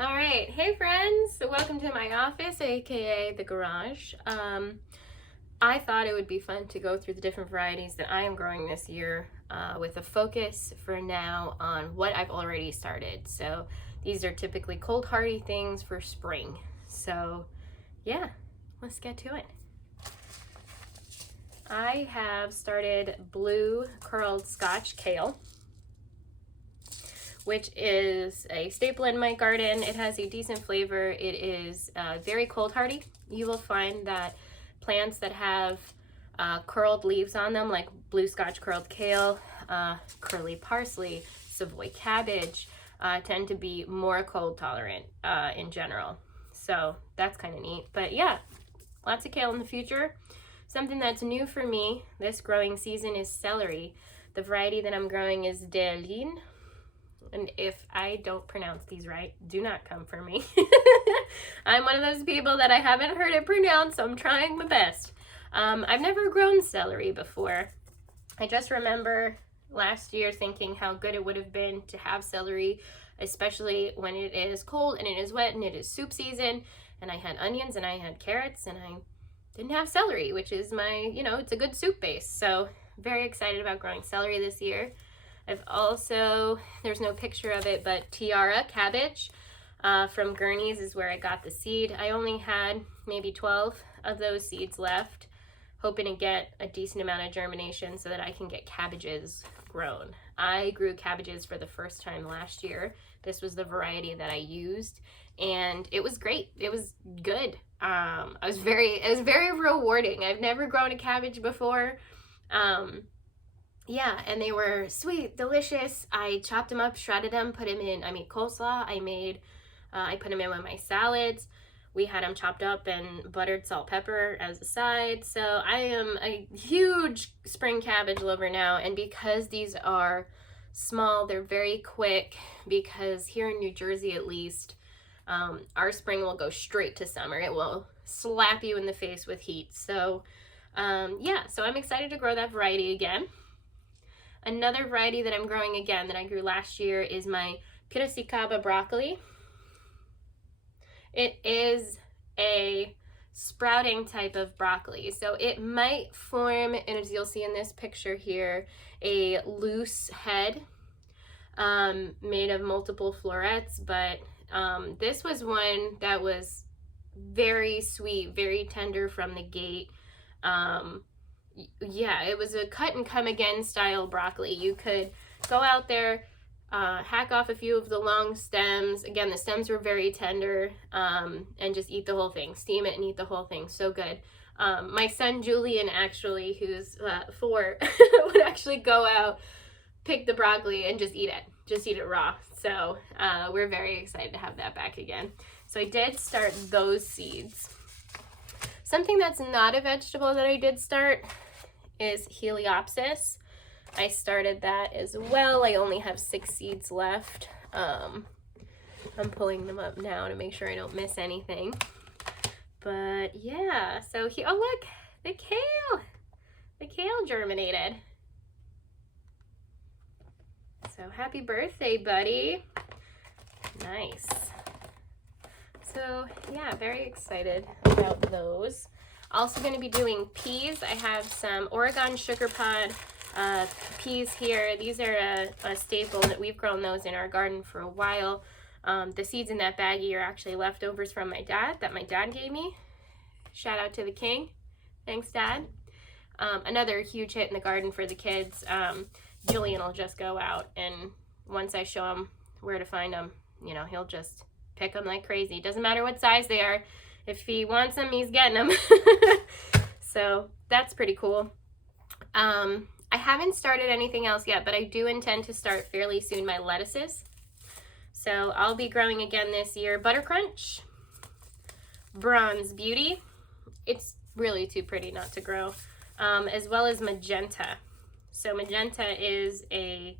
All right, hey friends, so welcome to my office, aka the garage. I thought it would be fun to go through the different varieties that I am growing this year with a focus for now on what I've already started. So these are typically cold hardy things for spring. So yeah, let's get to it. I have started blue curled Scotch kale, which is a staple in my garden. It has a decent flavor. It is very cold hardy. You will find that plants that have curled leaves on them, like blue Scotch curled kale, curly parsley, Savoy cabbage, tend to be more cold tolerant in general. So that's kind of neat. But yeah, lots of kale in the future. Something that's new for me this growing season is celery. The variety that I'm growing is Deline. And if I don't pronounce these right, do not come for me. I'm one of those people that I haven't heard it pronounced, so I'm trying my best. I've never grown celery before. I just remember last year thinking how good it would have been to have celery, especially when it is cold and it is wet and it is soup season. And I had onions and I had carrots and I didn't have celery, which is my, it's a good soup base. So very excited about growing celery this year. I've also, there's no picture of it, but tiara cabbage from Gurney's is where I got the seed. I only had maybe 12 of those seeds left, hoping to get a decent amount of germination so that I can get cabbages grown. I grew cabbages for the first time last year. This was the variety that I used, and it was great. It was good. It was very rewarding. I've never grown a cabbage before. Yeah, and they were sweet, delicious. I chopped them up, shredded them, put them in, I made coleslaw. I put them in with my salads. We had them chopped up and buttered salt, pepper as a side. So I am a huge spring cabbage lover now. And because these are small, they're very quick, because here in New Jersey, at least, our spring will go straight to summer. It will slap you in the face with heat. So yeah, so I'm excited to grow that variety again. Another variety that I'm growing again that I grew last year is my Piracicaba broccoli. It is a sprouting type of broccoli, so it might form, and as you'll see in this picture here, a loose head made of multiple florets, but this was one that was very sweet, very tender from the gate. Yeah, it was a cut and come again style broccoli. You could go out there, hack off a few of the long stems. Again, the stems were very tender, and just eat the whole thing. Steam it and eat the whole thing. So good. My son Julian, actually, who's 4, would actually go out, pick the broccoli, and just eat it. Just eat it raw. So we're very excited to have that back again. So I did start those seeds. Something that's not a vegetable that I did start is Heliopsis. I started that as well. I only have 6 seeds left. I'm pulling them up now to make sure I don't miss anything. But yeah, so oh look, the kale germinated. So happy birthday, buddy. Nice. So yeah, very excited about those. Also going to be doing peas. I have some Oregon sugar pod peas here. These are a staple that we've grown those in our garden for a while. The seeds in that baggie are actually leftovers from my dad that my dad gave me. Shout out to the king. Thanks, Dad. Another huge hit in the garden for the kids. Julian will just go out, and once I show him where to find them, he'll just pick them like crazy. Doesn't matter what size they are. If he wants them, he's getting them. So that's pretty cool. I haven't started anything else yet, but I do intend to start fairly soon my lettuces. So I'll be growing again this year Butter Crunch, Bronze Beauty. It's really too pretty not to grow. As well as Magenta. So Magenta is like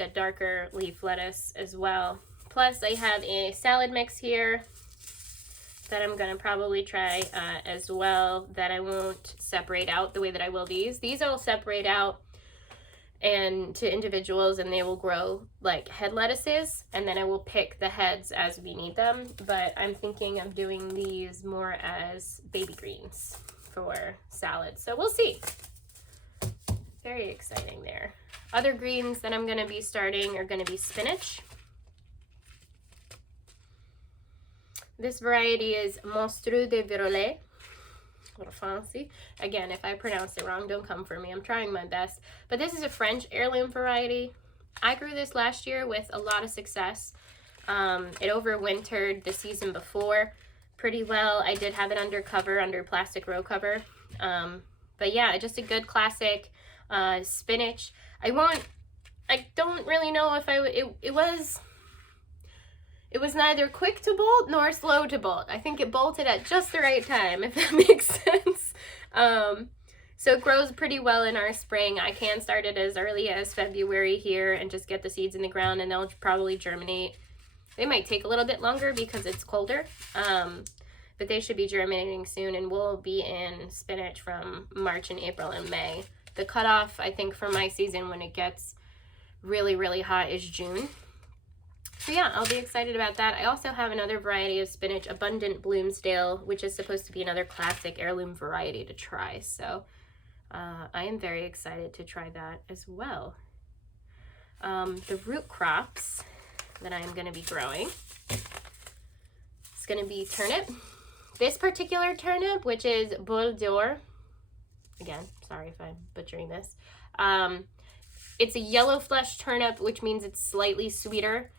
a darker leaf lettuce as well. Plus I have a salad mix here that I'm going to probably try as well, that I won't separate out the way that I will these. These I'll separate out and to individuals, and they will grow like head lettuces, and then I will pick the heads as we need them. But I'm thinking of doing these more as baby greens for salad. So we'll see. Very exciting there. Other greens that I'm going to be starting are going to be spinach. This variety is Monstreux de Virolet. A little fancy. Again, if I pronounce it wrong, don't come for me. I'm trying my best. But this is a French heirloom variety. I grew this last year with a lot of success. It overwintered the season before pretty well. I did have it under cover, under plastic row cover. But yeah, just a good classic spinach. I don't really know if it was neither quick to bolt nor slow to bolt. I think it bolted at just the right time, if that makes sense. So it grows pretty well in our spring. I can start it as early as February here and just get the seeds in the ground, and they'll probably germinate. They might take a little bit longer because it's colder, but they should be germinating soon, and we'll be in spinach from March and April and May. The cutoff, I think, for my season when it gets really, really hot is June. So yeah, I'll be excited about that. I also have another variety of spinach, Abundant Bloomsdale, which is supposed to be another classic heirloom variety to try. So I am very excited to try that as well. The root crops that I'm going to be growing, it's going to be turnip. This particular turnip, which is Bol d'Or, again, sorry if I'm butchering this. It's a yellow flesh turnip, which means it's slightly sweeter.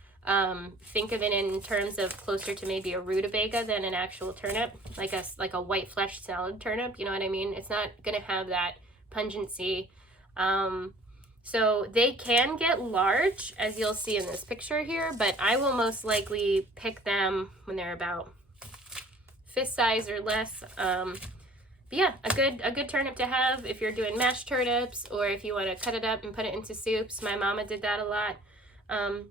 Think of it in terms of closer to maybe a rutabaga than an actual turnip, like a white flesh salad turnip, you know what I mean? It's not going to have that pungency. So they can get large, as you'll see in this picture here, but I will most likely pick them when they're about fist size or less. But yeah, a good turnip to have if you're doing mashed turnips, or if you want to cut it up and put it into soups. My mama did that a lot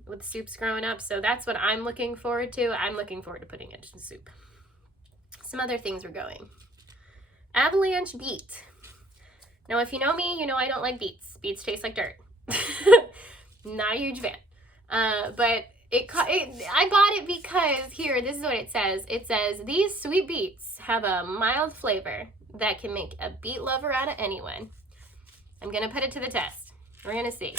with soups growing up, so that's what I'm looking forward to. I'm looking forward to putting it in soup. Some other things we're going. Avalanche beet. Now, if you know me, you know I don't like beets. Beets taste like dirt. Not a huge fan. But I bought it because here, this is what it says. It says, these sweet beets have a mild flavor that can make a beet lover out of anyone. I'm going to put it to the test. We're going to see.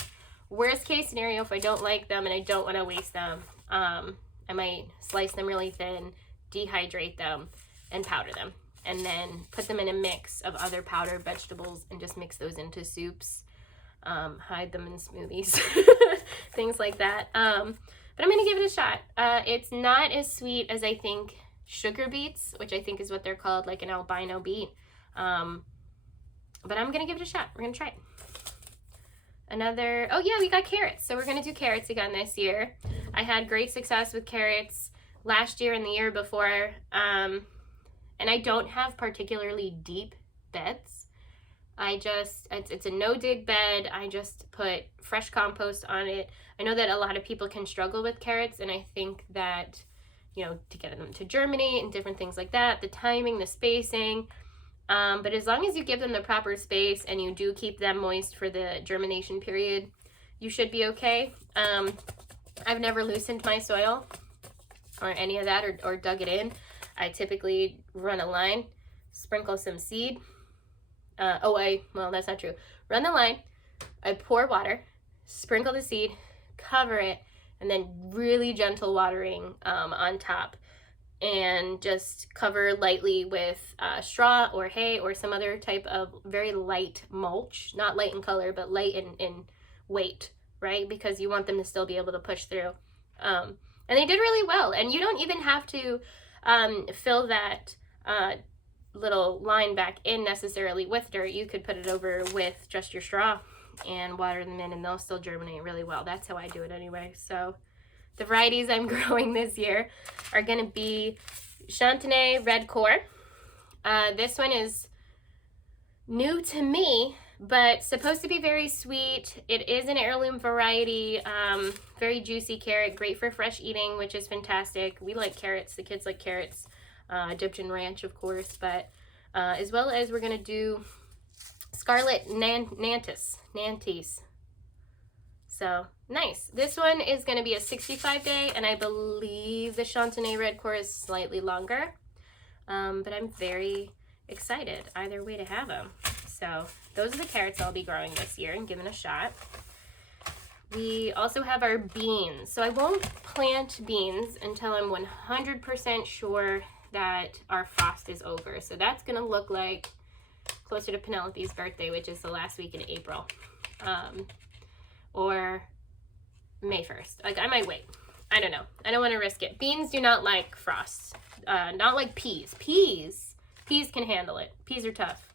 Worst case scenario, if I don't like them and I don't want to waste them, I might slice them really thin, dehydrate them, and powder them. And then put them in a mix of other powdered vegetables and just mix those into soups. Hide them in smoothies, things like that. But I'm going to give it a shot. It's not as sweet as I think sugar beets, which I think is what they're called, like an albino beet. But I'm going to give it a shot. We're going to try it. Oh yeah, we got carrots. So we're going to do carrots again this year. I had great success with carrots last year and the year before. And I don't have particularly deep beds. It's a no-dig bed. I just put fresh compost on it. I know that a lot of people can struggle with carrots, and I think that, you know, to get them to germinate and different things like that, the timing, the spacing. But as long as you give them the proper space and you do keep them moist for the germination period, you should be okay. I've never loosened my soil or any of that, or dug it in. I typically run a line, sprinkle some seed. Well, that's not true. Run the line, I pour water, sprinkle the seed, cover it, and then really gentle watering on top. And just cover lightly with straw or hay or some other type of very light mulch. Not light in color, but light in weight, right? Because you want them to still be able to push through. And they did really well. And you don't even have to fill that little line back in necessarily with dirt. You could put it over with just your straw and water them in, and they'll still germinate really well. That's how I do it anyway. So the varieties I'm growing this year are going to be Chantenay Red Core. This one is new to me, but supposed to be very sweet. It is an heirloom variety, very juicy carrot, great for fresh eating, which is fantastic. We like carrots. The kids like carrots, dipped in ranch, of course, but as well as we're going to do Scarlet Nantes. So nice. This one is going to be a 65 day, and I believe the Chantenay red core is slightly longer. But I'm very excited either way to have them. So those are the carrots I'll be growing this year and giving a shot. We also have our beans. So I won't plant beans until I'm 100% sure that our frost is over. So that's going to look like closer to Penelope's birthday, which is the last week in April. Or May 1st. Like, I might wait. I don't know. I don't want to risk it. Beans do not like frost. Not like peas. Peas can handle it. Peas are tough,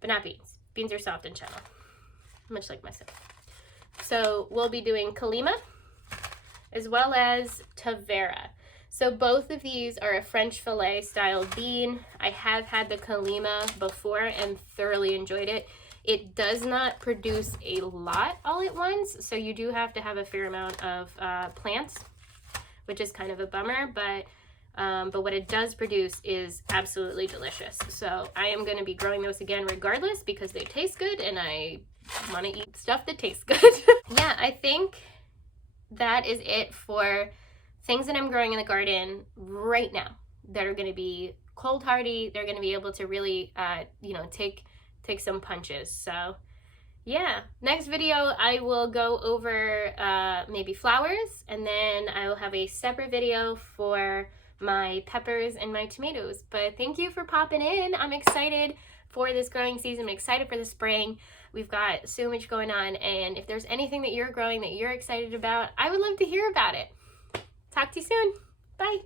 but not beans. Beans are soft and gentle, much like myself. So we'll be doing Kalima as well as Tavera. So both of these are a French fillet style bean. I have had the Kalima before and thoroughly enjoyed it. It does not produce a lot all at once, so you do have to have a fair amount of plants, which is kind of a bummer, but what it does produce is absolutely delicious. So I am going to be growing those again regardless because they taste good and I want to eat stuff that tastes good. Yeah, I think that is it for things that I'm growing in the garden right now that are going to be cold hardy. They're going to be able to really, take some punches. So yeah, next video I will go over maybe flowers, and then I will have a separate video for my peppers and my tomatoes. But thank you for popping in. I'm excited for this growing season. I'm excited for the spring. We've got so much going on, and if there's anything that you're growing that you're excited about, I would love to hear about it. Talk to you soon. Bye.